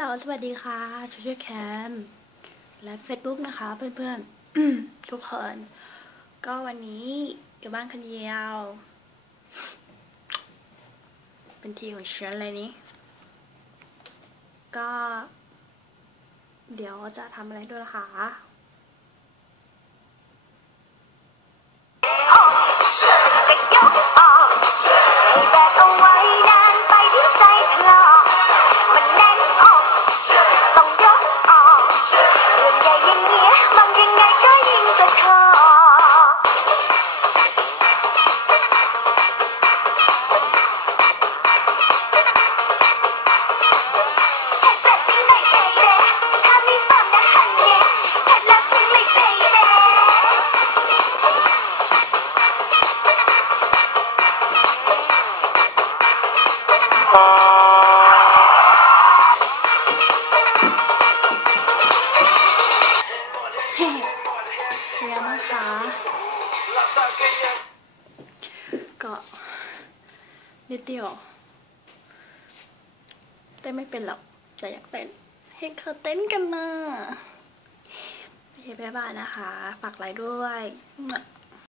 เราสวัสดีค่ะช่วยแคมและ Facebook นะคะเพื่อนๆ ทุกคน ก็วันนี้อยู่บ้านคนเดียว เป็นทีของฉันเลยนี้ ก็ เดี๋ยวจะทำอะไรด้วยล่ะคะเรียนบ้างคะก็นิดเดียวเต้นไม่เป็นหรอกแต่อยากเต้นให้เขาเต้นกันนะโอเคบ๊ายบายนะคะฝากไลค์ด้วย